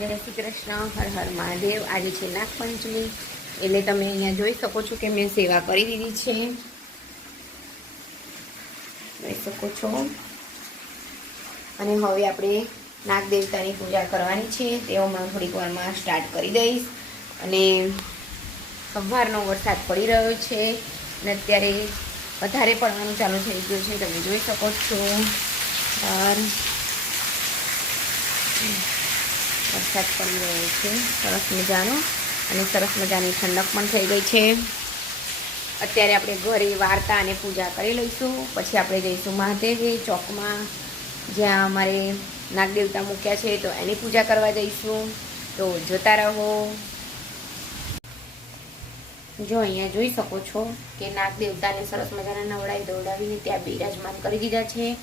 જય શ્રી કૃષ્ણ, હર હર મહાદેવ. આજે છે નાગપંચમી. એટલે તમે અહીંયા જોઈ શકો છો કે મેં સેવા કરી દીધી છે. જોઈ શકો છો. અને હવે આપણે નાગ દેવતાની પૂજા કરવાની છે. તે હમણાં થોડીક વારમાં સ્ટાર્ટ કરી દઈશ. અને સવારનો વરસાદ પડી રહ્યો છે. અને અત્યારે વધારે પડવાનું ચાલુ થઈ ગયું છે. તમે જોઈ શકો છો. વરસાદ પડી રહ્યો છે. સરસ મજાનો. અને સરસ મજાની ઠંડક પણ થઈ ગઈ છે. અત્યારે આપણે ઘરે વાર્તા અને પૂજા કરી લઈશું. પછી આપણે જઈશું મહાદેવી ચોકમાં. જ્યાં અમારે નાગદેવતા મૂક્યા છે, તો એની પૂજા કરવા જઈશું. તો જોતા રહો. જો અહીંયા જોઈ શકો છો કે નાગ દેવતાને સરસ મજાના નવડાવી દોડાવીને ત્યાં બિરાજમાન કરી દીધા છે.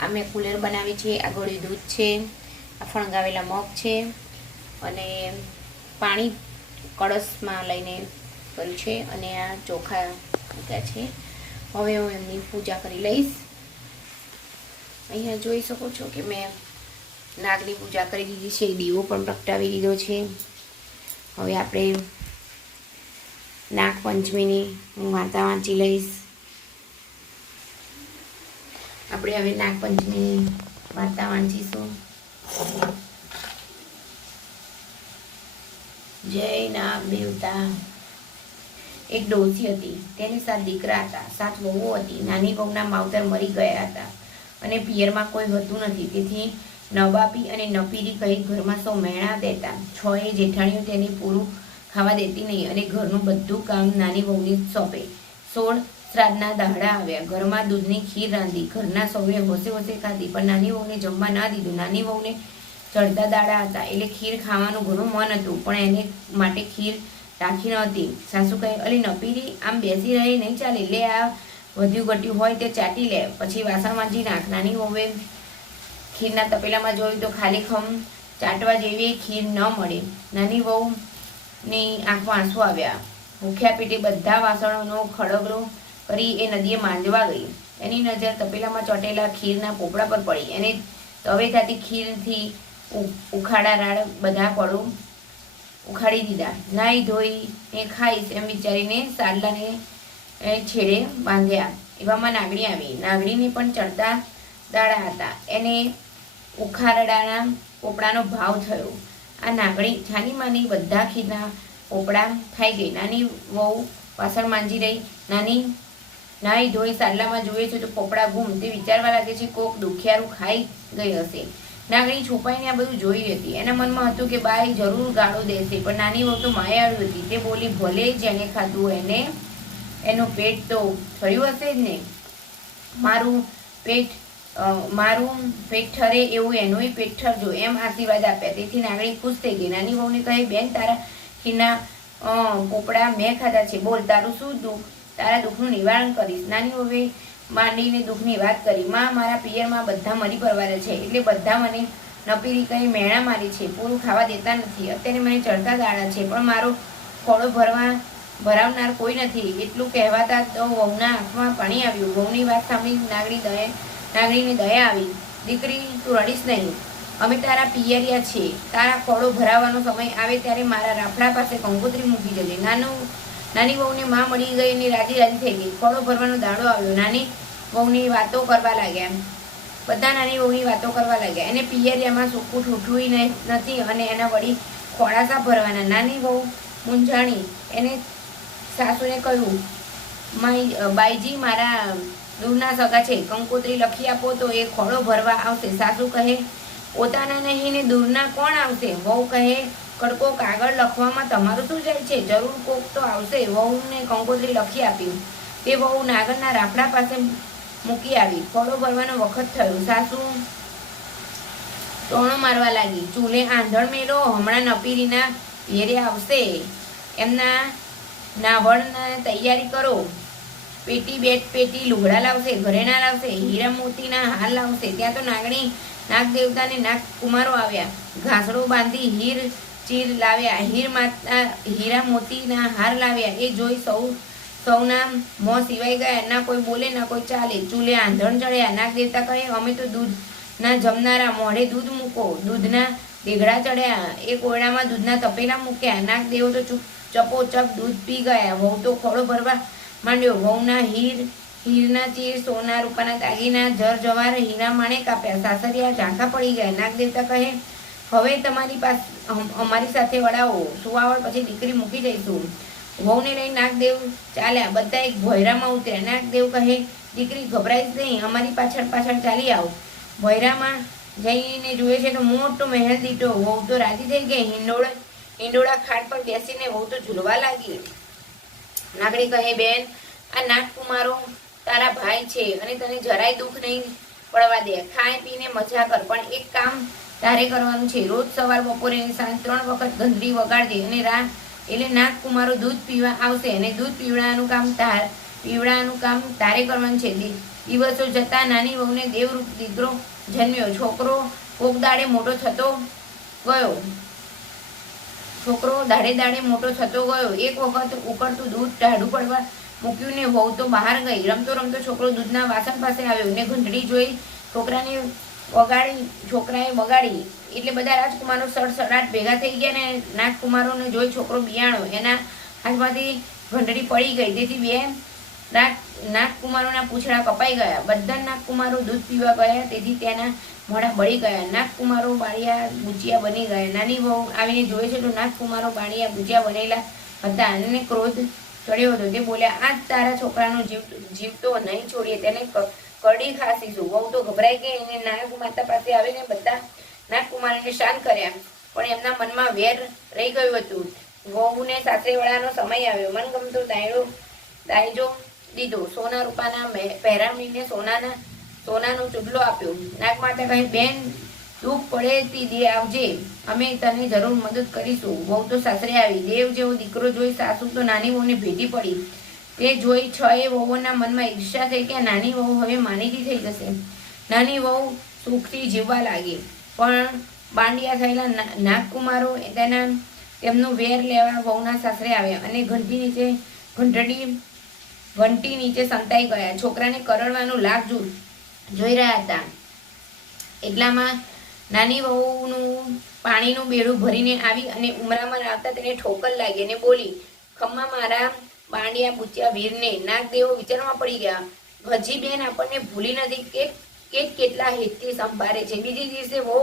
આ મેં કુલર બનાવી છે, આ ગોળી દૂધ છે, આ ફણગાવેલા મગ છે. અને પાણી કળશમાં લઈને કર્યું છે અને આ ચોખા મૂક્યા છે. હવે હું એમની પૂજા કરી લઈશ. અહીંયા જોઈ શકો છો કે મેં નાગની પૂજા કરી દીધી છે, દીવો પણ પ્રગટાવી દીધો છે. હવે આપણે નાગપંચમીની હું વાર્તા વાંચી લઈશ. આપણે હવે નાગપંચમીની વાર્તા વાંચીશું. જય દેવતા એક ડોસી હતી. તેની સાત દીકરા હતા. સાત વહુ હતી. નાની વહુના માવતર મરી ગયા હતા. અને પિયરમાં કોઈ હતું નથી. તેથી નવાબી અને નપીરી કહી ઘરમાં સૌ મેણા દેતા. છ એ જેઠાણીઓ તેને પૂરું ખાવા દેતી નહીં અને ઘરનું બધું કામ નાની વહુને સોંપે. સોળ શ્રાદ્ધના દાડા આવ્યા. ઘરમાં દૂધની ખીર રાંધી. ઘરના સૌએ હોશે હોશે ખાધી. પણ નાની વહુને જમવા ના દીધું. નાની વહુને ચડતા દાડા હતા. એટલે ખીર ખાવાનું ઘણું મન હતું, પણ એને માટે ખીર રાખી ન હતી સાસુ કહે, અલી, નપીરી, આમ બેસી રહી, નહીં ચાલે. લે, આ વધ્યું ઘટ્યું હોય તે ચાટી લે. પછી વાસણ માંજી નાખ. નાની વહુએ ખીરના તપેલામાં જોયું તો ખાલી ખમ ચાટવા જેવી ખીર ન મળે. નાની વહુની આંખમાં આંસુ આવ્યા. ભૂખ્યા પેટે બધા વાસણોનો ખડગડો કરી એ નદીએ માંજવા ગઈ. એની નજર તપેલામાં ચોટેલા ખીરના પોપડા પર પડી. એને તવેતાથી ખીરથી ઉખાડા રાડ બધા પડો ઉખાડી દીધા. નાઈ ધોઈ ને ખાઈશ એમ વિચારીને સાડલાને છેડે બાંધ્યા. એવામાં નાગણી આવી. નાગણીને પણ ચડતા દાડા હતા. એને ઉખારડાના પોપડાનો ભાવ થયો. આ નાગણી છાની માની બધા ખીરના પોપડા ખાઈ ગઈ. નાની વહુ વાસણ માંજી રહી. નાની નાઈ ધોઈ સાડલામાં જોઈએ છે તો પોપડા ગુમ. તે વિચારવા લાગે છે કોક દુખિયારું ખાઈ ગઈ હશે. નાગણી છુપાઈને આ બધું જોઈ હતી એના મનમાં હતું કે, બાઈ, જરૂર ગાળો દેશે પણ નાની વહુ તો હતી. તે બોલી, ભલે જેને ખાધું એને એનું પેટ તો થયું હશે જ ને. મારું પેટ મારું પેટ ઠરે એવું એનુંય પેટ ઠરજો. એમ આશીર્વાદ આપ્યા. તેથી નાગણી ખુશ થઈ ગઈ. નાની વહુને કહે, બેન, તારા ખીના પોપડા મેં ખાધા છે. બોલ, તારું શું દુઃખ? તારા દુઃખનું નિવારણ કરીશ. નાની વહુએ માંડીને દુઃખની વાત કરી. માં, મારા પિયરમાં બધા મરી પરવારે છે. એટલે બધા મને નપીરી કહી મેણા મારી છે. પૂરું ખાવા દેતા નથી. અત્યારે મને ચડતા ગાળા છે. પણ મારો ખોળો ભરવા, ભરાવનાર કોઈ નથી. એટલું કહેવાતા તો વહુના આંખમાં પાણી આવ્યું. વહુની વાત સાંભળી નાગરી દયા નાગરીની દયા આવી. દીકરી, તું રડીશ નહીં. અમે તારા પિયરિયા છીએ. તારા ખોળો ભરાવાનો સમય આવે ત્યારે મારા રાફડા પાસે કંકોત્રી મૂકી જજે નાનું નાની વહુને માં મળી ગઈ અને રાજી રાજી થઈ ગઈ. ખોળો ભરવાનો દાડો આવ્યો. નાની વહુની વાતો કરવા લાગ્યા બધા નાની વહુની વાતો કરવા લાગ્યા. એને પિયરિયામાં સૂકું ઠૂઠું નથી અને એના વળી ખોળાસા ભરવાના. નાની વહુ મૂંઝાણી. એને સાસુને કહ્યું, માઈ બાઈજી, મારા દૂરના સગા છે. કંકોત્રી લખી આપો તો એ ખોળો ભરવા આવશે. સાસુ કહે, પોતાના નહીં ને દૂરના કોણ આવશે? વહુ કહે કડકો કાગળ લખવામાં તમારું શું જાય છે? જરૂર કોક તો આવશે. વહુને કંકોત્રી લખી આપ્યું તે વહુ નાગરના રાફડા પાસે મૂકી આવી. ફળો ભરવાનો વખત થયો. સાસુ ટોણો મારવા લાગી. ચૂલે આંધણ મેલો. હમણાં નપીરીના ઘેરે આવશે. એમના નાવળના તૈયારી કરો. પેટી બેટ, પેટી લુગડા લાવશે. ઘરેણા લાવશે. હીરા મોતીના હાર લાવશે. ત્યાં તો નાગણી નાગ દેવતાને નાગ કુમારો આવ્યા. ઘાસડો બાંધી હીર ચીર લાવ્યા, હીર માતા, હીરા મોતીના હાર લાવ્યા, એ જોઈ સૌ, સૌના મોં સિવાય ગયા, ના કોઈ બોલે, ના કોઈ ચાલે. ચૂલે આંધણ ચડ્યા નાગ દેવતા કહે, અમે તો દૂધ ના જમનારા, મોઢે દૂધ મૂકો. દૂધના દેઘડા ચડ્યા, એ કોયડામાં દૂધના તપેલા મૂક્યા. નાગ દેવો તો ચૂપ, ચપોચપ દૂધ પી ગયા. વહુ તો ખોળો ભરવા માંડ્યો. વહુના હીર, હીરના ચીર, સોના રૂપાના દાગીના, જર જવાર, હીરા માણે કાપ્યા. સાસરિયા ઝાંખા પડી ગયા. નાગ દેવતા કહે, હવે તમારી પાસે અમારી સાથે વડાવો સુવાવડ પછી દીકરી મૂકી જઈશું વહુને લઈ નાગદેવ ચાલ્યા. બધા એક ભોયરામાં ઉતર્યા. નાગદેવ કહે, દીકરી, ગભરાઈશ નહીં. અમારી પાછળ પાછળ ચાલી આવો. ભોયરામાં જઈને જુએ છે તો મોટો મહેલ દીટો વહુ તો રાજી થઈ ગઈ. હિંડોળા હિંડોળા ખાટ પર બેસીને વહુ તો ઝૂલવા લાગી. નાગડી કહે, બેન, આ નાગકુમારો તારા ભાઈ છે અને તને જરાય દુઃખ નહીં પડવા દે. ખાય, પીને મજા કર. પણ એક કામ તારે કરવાનું છે? રોજ સવાર બપોરે અને સાંજ ત્રણ વખત ઘંટડી વગાડજે અને રા એટલે નાગકુમારો દૂધ પીવા આવશે અને દૂધ પીવડાવવાનું કામ તાર પીવડાવવાનું કામ તારે કરવાનું છે. દિવસો જતા નાની વહુને દેવરૂપ દીકરો જન્મ્યો. છોકરો કોક દાડે મોટો થતો ગયો. છોકરો દાડે દાડે મોટો થતો ગયો. એક વખત ઉકળતું દૂધ ટાઢું પડવા મૂક્યું ને વહુ તો બહાર ગઈ. રમતો રમતો છોકરો દૂધના વાસણ પાસે આવ્યો ને ઘંટડી જોઈ છોકરાને વગાડી, છોકરાએ વગાડી, એટલે બધા રાજકુમારો સડસડાટ ભેગા થઈ ગયા ને નાગકુમારોને જોઈ છોકરો બિયાણો, એના હાથમાંથી ઘંટડી પડી ગઈ. તેથી બે નાગ નાગકુમારોના પૂછડા કપાઈ ગયા. બધા નાગકુમારો દૂધ પીવા ગયા, તેથી તેના મોઢા બળી ગયા. નાગકુમારો બાળિયા ગુજિયા બની ગયા. નાની બહુ આવીને જોયે છે તો નાગકુમારો બાળિયા ગુજિયા બનેલા હતા. અને ક્રોધ ચડ્યો હતો. તે બોલ્યા, આજ તારા છોકરાનો જીવ જીવતો નહીં છોડીએ. તેને ક- ખાસી છું. વહુ તો ગભરાઈ ગઈ અને નાયક માતા પાસે આવીને બધા નાગકુમારીને શાંત કર્યા પણ એમના મનમાં વેર રહી ગયું હતું. વહુને સાસરેવાળાનો સમય આવ્યો. મનગમતો દાયડો દાયજો દીધો. સોના રૂપાના પહેરામણીને સોનાના, સોનાનો ચૂડલો આપ્યો. નાગમાતા કહે, બેન, દુઃખ પડે દે આવજે. અમે તને જરૂર મદદ કરીશું. વહુ તો સાસરે આવી. દેવ જેવો દીકરો જોઈ સાસુ તો નાની વહુને ભેટી પડી. તે જોઈ છ, એ વહુઓના મનમાં ઈર્ષા થઈ કે નાની વહુ હવે માનીતી થઈ જશે. નાની વહુ સુખથી જીવવા લાગી. પણ બાંડિયા થયેલા નાગકુમારો તેના, તેમનું વેર લેવા વહુના સાસરે આવ્યા અને ઘંટી નીચે, ઘંટડી, ઘંટી નીચે સંતાઈ ગયા. છોકરાને કરડવાનું લાભ જોઈ રહ્યા હતા. એટલામાં નાની વહુનું પાણીનું બેડું ભરીને આવી અને ઉમરામાં આવતા તેને ઠોકર લાગી અને બોલી, ખમ્મા મારા બાંડિયા પૂછ્યા વીરને નાગદેવો વિચારમાં પડી ગયા. હજી બેન આપણને ભૂલી નથી કે કે કેટલા હેતથી સંભાળે છે. બીજી દિવસે વહુ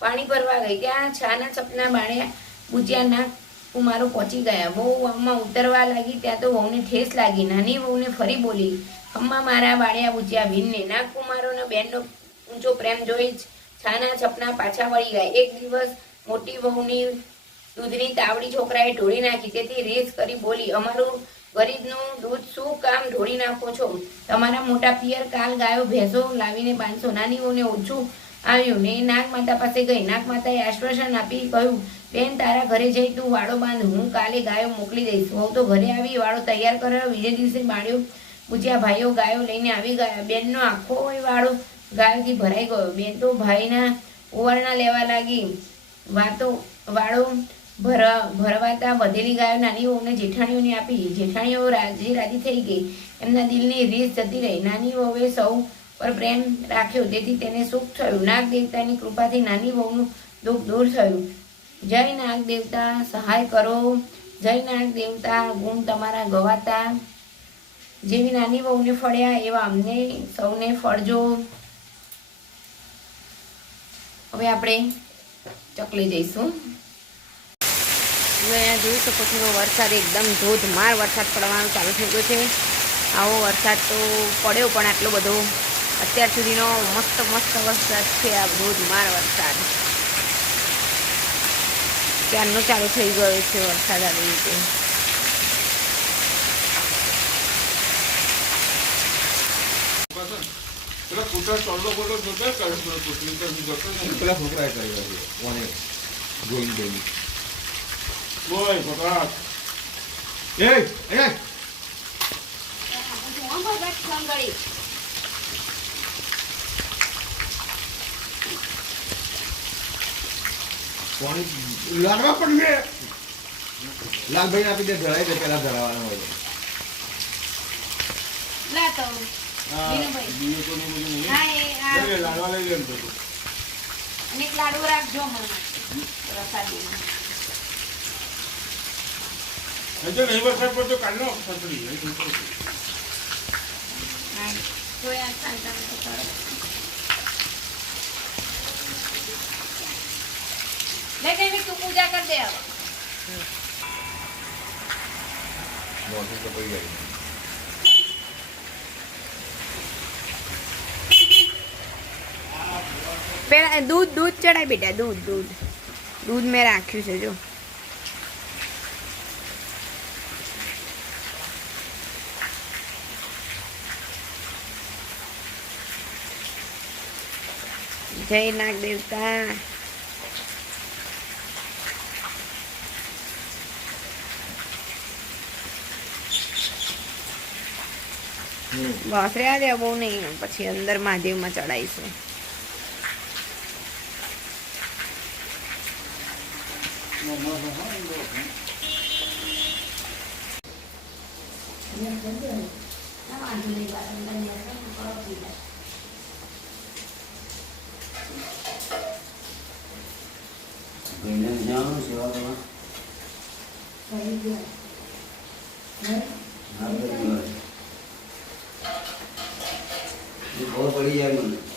પાણી ભરવા ગઈ. ત્યાં છાના છપના બાણ્યા પૂજ્યા નાગ કુમારો પહોંચી ગયા. વહુ આમાં ઉતરવા લાગી. ત્યાં તો વહુને ઠેસ લાગી. નાની વહુને ફરી બોલી અમ્મા મારા બાળ્યા પૂજ્યા ભીનને નાગ કુમારોનો બેનનો ઊંચો પ્રેમ જોઈ છાના છપના પાછા વળી ગયા. એક દિવસ મોટી વહુની દૂધની તાવડી છોકરાએ ઢોળી નાખી. તેથી રેસ કરી બોલી, અમારું ગરીબનું દૂધ શું કામ ઢોળી નાખો છો? તમારા મોટા પિયર કાલ ગાયો ભેંસો લાવીને બાંધશો નાનીઓને ઓછું આવ્યું ને નાગ પાસે ગઈ. નાગ આશ્વાસન આપી કહ્યું, બેન, તારા ઘરે જઈ તું વાળો બાંધ. હું કાલે ગાયો મોકલી દઈશ. હું તો ઘરે આવી વાળો તૈયાર કર્યો. બીજે દિવસે બાળ્યો. પૂછ્યા ભાઈઓ ગાયો લઈને આવી ગયા. બેનનો આખો વાળો ગાયોથી ભરાઈ ગયો. બેન તો ભાઈના ઓવારણા લેવા લાગી. વાતો, વાળો ભર, ભરવાતા વધેલી ગાયો નાની વહુને જેઠાણીઓને આપી જેઠાણીઓ રાજી રાજી થઈ ગઈ, એમના દિલની રીસ જતી રહી. નાની વહુએ સૌ પર પ્રેમ રાખ્યો તેથી તેને સુખ થયું. નાગ દેવતાની કૃપાથી નાની વહુનું દુઃખ દૂર થયું. જય નાગ દેવતા, સહાય કરો. જય નાગ દેવતા, ગુણ તમારા ગવાતા. જેવી નાની વહુને ફળ્યા, એવા અમને સૌને ફળજો. હવે આપણે ચકલી જઈશું. હવે અહીંયા જોઈ શકો છો વરસાદ એકદમ ધોધમાર વરસાદ પડવાનો ચાલુ થઈ ગયો છે આવો વરસાદ તો પડ્યો પણ આટલો બધો અત્યાર સુધીનો મસ્ત મસ્ત વરસાદ છે આ ધોધમાર વરસાદ ક્યારનો ચાલુ થઈ ગયો છે વરસાદ આવી રીતે પેલા કૂતરા ચોરલો બોલો જોતા કરે પેલા કૂતરી તો જોતો નહીં પેલા છોકરાએ Ei, છે કોને પણ લાગવા પડશે લાલભાઈ આપી દે ધરાઈ દે પેલા ધરાવવાનો હોય. લઈ લે લાડવા લઈ લે ને અને એક લાડુ રાખજો મને માટે પ્રસાદીમાં હજુ નહીં વરસાદ પડતો કાલનો છત્રી અહીં છત્રી. હા, કોઈ આ સાંતાને તો કરો. લે કઈ તું પૂજા કરી દે હવે મોઢું કપાઈ ગયું પેલા દૂધ દૂધ ચડાય બેટા દૂધ દૂધ દૂધ મેં રાખ્યું છે જો જય નાગ દેવતા. બસ રહ્યા દે બહુ નહીં પછી અંદર મહાદેવમાં ચડાવીશું. ભાઈને જવાનું સેવા કરવા ખબર પડી જાય મને.